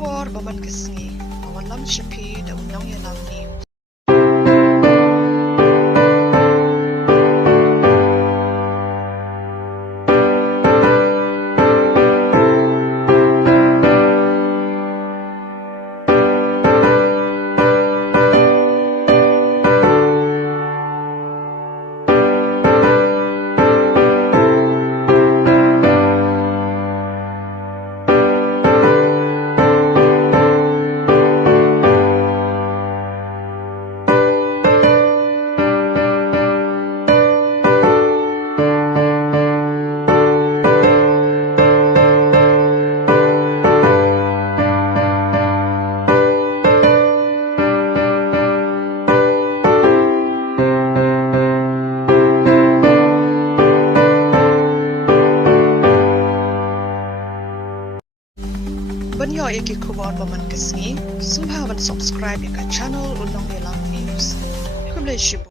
kubor baman kesngi awan lam shipi da unang yalam ni. Banyo iki kubor baman kesngi, sumha ban subscribe ika channel unang yalam news. Kumle shibu.